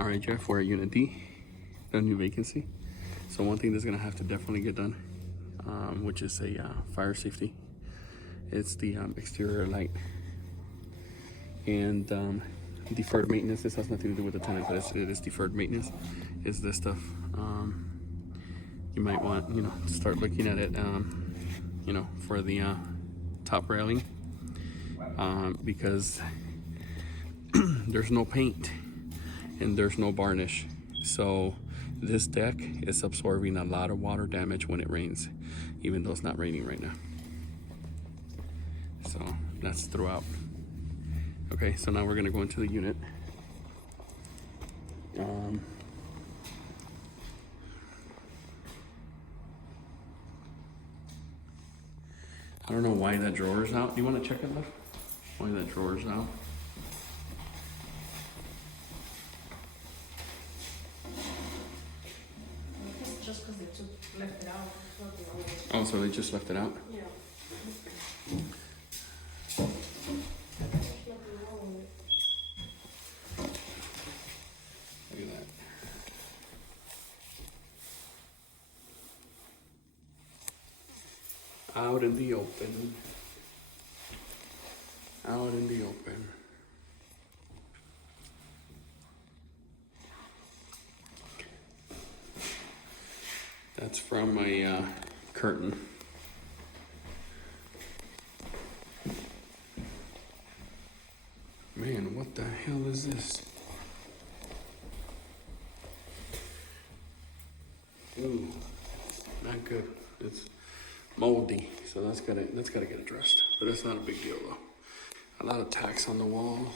All right, Jeff, we're at Unit D, a new vacancy. So one thing that's gonna have to definitely get done, which is a fire safety. It's the exterior light and deferred maintenance. This has nothing to do with the tenant, but it is deferred maintenance. Is this stuff? You might want, to start looking at it, for the top railing, because there's no paint and there's no varnish. So this deck is absorbing a lot of water damage when it rains, even though it's not raining right now. So that's throughout. Okay, so now we're gonna go into the unit. I don't know why that drawer is out. Do you want to check it, love? Why that drawer is out? It's just because they left it out. Oh, so they just left it out? Yeah. Look at that. Out in the open. Out in the open. That's from my curtain. Man, what the hell is this? Ooh, not good. It's moldy, so that's gotta get addressed. But it's not a big deal though. A lot of tacks on the wall.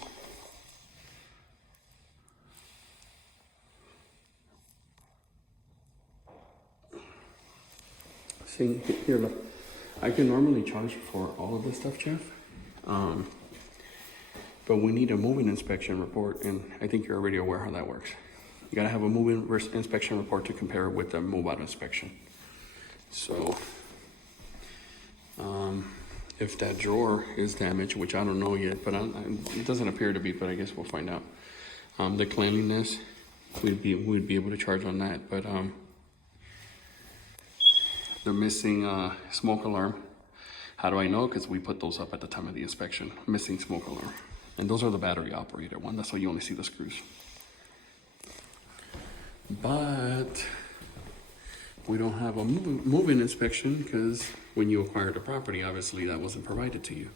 See, here, look. I can normally charge for all of this stuff, Jeff. But we need a moving inspection report, and I think you're already aware how that works. You gotta have a moving inspection report to compare it with the move-out inspection. So, if that drawer is damaged, which I don't know yet, but it doesn't appear to be, but I guess we'll find out. The cleanliness, we'd be able to charge on that, but they're missing smoke alarm. How do I know? Because we put those up at the time of the inspection. Missing smoke alarm. And those are the battery operated one. That's why you only see the screws. But we don't have a move-in inspection because when you acquired the property, obviously that wasn't provided to you.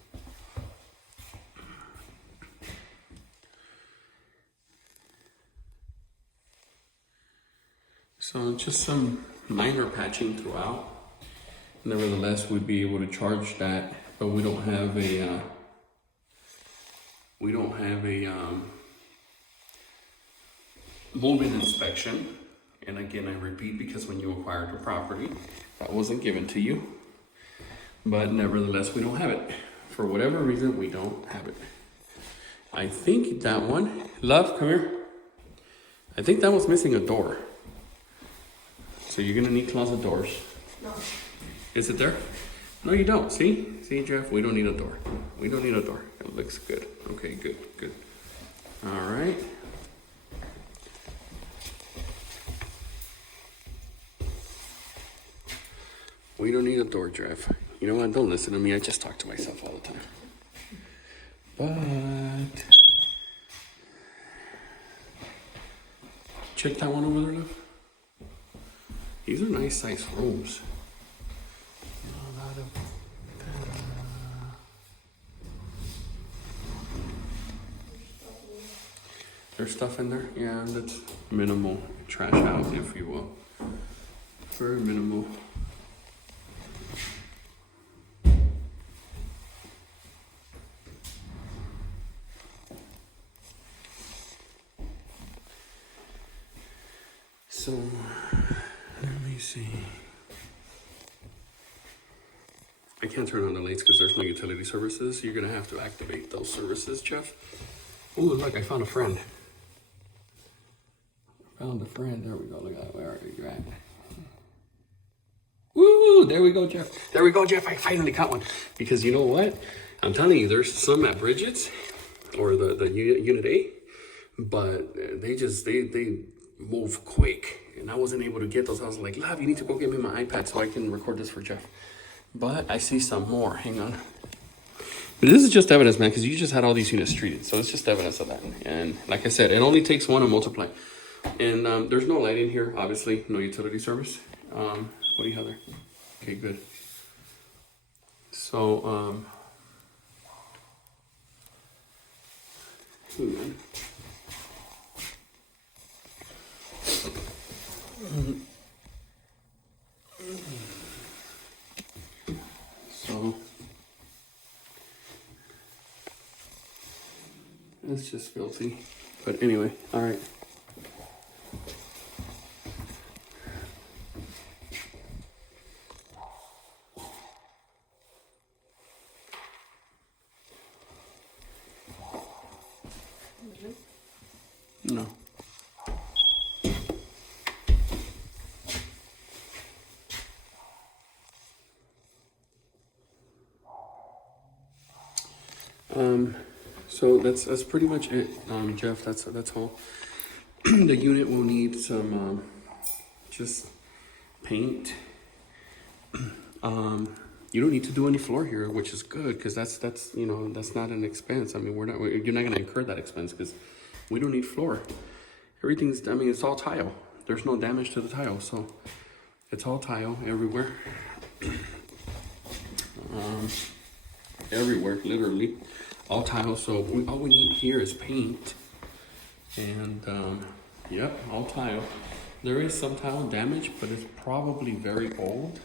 So just some minor patching throughout. Nevertheless, we'd be able to charge that, but we don't have a move-in inspection. And again, I repeat, because when you acquired the property, that wasn't given to you. But nevertheless, we don't have it. For whatever reason, we don't have it. I think that one, love, come here. I think that one's missing a door. So you're gonna need closet doors. No. Is it there? No, you don't. See, Jeff, we don't need a door. We don't need a door. It looks good. Okay, good. All right. We don't need a door, Jeff. You know what? Don't listen to me. I just talk to myself all the time. But check that one over there, love. These are nice size rooms. There's stuff in there? Yeah, that's minimal trash out, if you will. Very minimal. So, let me see. I can't turn on the lights because there's no utility services. You're gonna have to activate those services, Jeff. Oh, look, I found a friend. Found a friend. There we go. Look at that. Where are you at? Woo! There we go, Jeff. There we go, Jeff. I finally caught one. Because you know what? I'm telling you, there's some at Bridget's or the Unit A but they move quick, and I wasn't able to get those. I was like, Lav, you need to go get me my iPad so I can record this for Jeff. But I see some more. Hang on. But this is just evidence, man, because you just had all these units treated, so it's just evidence of that. And like I said, it only takes one to multiply. And there's no light in here, obviously, no utility service. What do you have there? Okay, good. So, so it's just filthy. But anyway, all right. No. So that's pretty much it, Jeff. That's all. The unit will need some just paint. You don't need to do any floor here, which is good because that's that's not an expense. I mean, you're not gonna incur that expense because we don't need floor. Everything's, I mean, it's all tile. There's no damage to the tile, so it's all tile everywhere. Everywhere, literally, all tile. So all we need here is paint, and yep, all tile. There is some tile damage, but it's probably very old.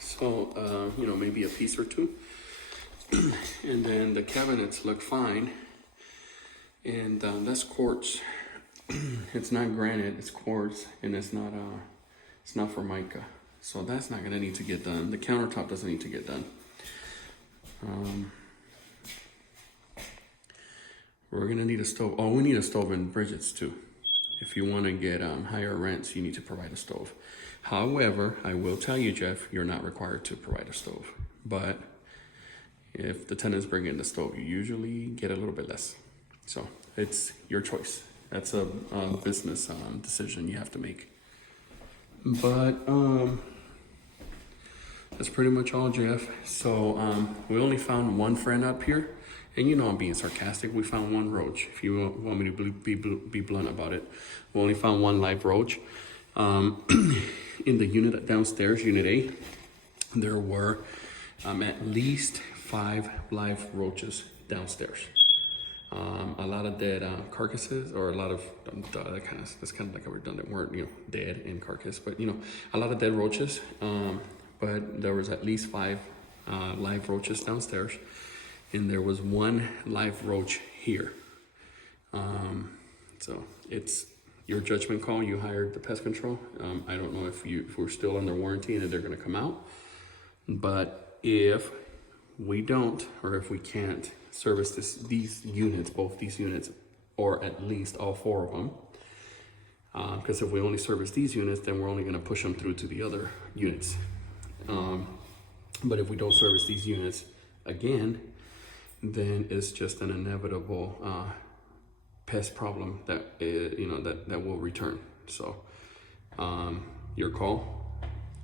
So, maybe a piece or two. And then the cabinets look fine. And that's quartz. It's not granite, it's quartz, and it's not Formica. So that's not gonna need to get done. The countertop doesn't need to get done. We're gonna need a stove. Oh, we need a stove in Bridget's too. If you wanna get higher rents, you need to provide a stove. However, I will tell you, Jeff, you're not required to provide a stove. But if the tenants bring in the stove, you usually get a little bit less. So it's your choice. That's a business decision you have to make. But that's pretty much all, Jeff. So we only found one friend up here. And I'm being sarcastic. We found one roach. If you want me to be blunt about it. We only found one live roach. In the unit downstairs, Unit A, there were at least 5 live roaches downstairs. A lot of dead carcasses, or a lot of that's kind of like a redundant word, dead and carcass, but a lot of dead roaches. But there was at least 5 live roaches downstairs, and there was 1 live roach here. So it's your judgment call. You hired the pest control. I don't know if we're still under warranty and if they're going to come out, but if we don't, or if we can't service these units, both these units, or at least all 4 of them, because if we only service these units, then we're only going to push them through to the other units. But if we don't service these units again, then it's just an inevitable pest problem that that will return. So your call.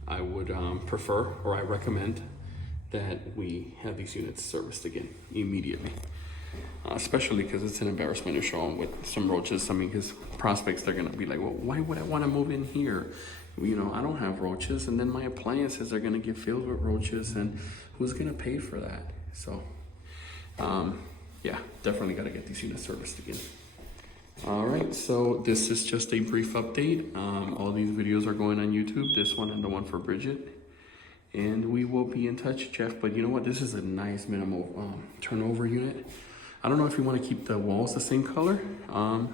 I would prefer, or I recommend, that we have these units serviced again immediately, especially because it's an embarrassment to show them with some roaches. I mean, because prospects, they're gonna be like, well, why would I want to move in here? I don't have roaches, and then my appliances are gonna get filled with roaches, and who's gonna pay for that? So yeah, definitely got to get these units serviced again. All right, so this is just a brief update. All these videos are going on YouTube, this one and the one for Bridget. And we will be in touch, Jeff. But you know what? This is a nice minimal turnover unit. I don't know if you want to keep the walls the same color. I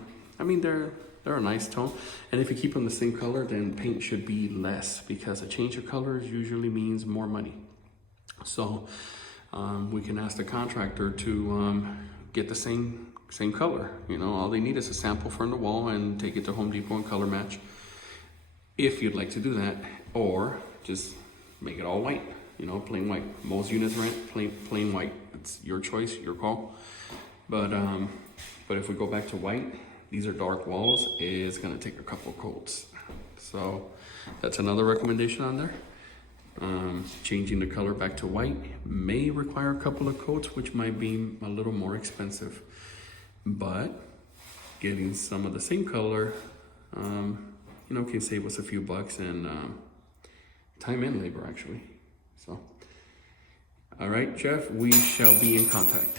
mean, they're a nice tone. And if you keep them the same color, then paint should be less, because a change of colors usually means more money. So we can ask the contractor to get the same color. All they need is a sample from the wall and take it to Home Depot and color match, if you'd like to do that, or just make it all white, you know, plain white. Most units rent plain white. It's your choice, your call. But if we go back to white, these are dark walls, it's gonna take a couple of coats. So that's another recommendation on there. Changing the color back to white may require a couple of coats, which might be a little more expensive, but getting some of the same color, you know, can save us a few bucks and time and labor actually. So, all right, Jeff, we shall be in contact.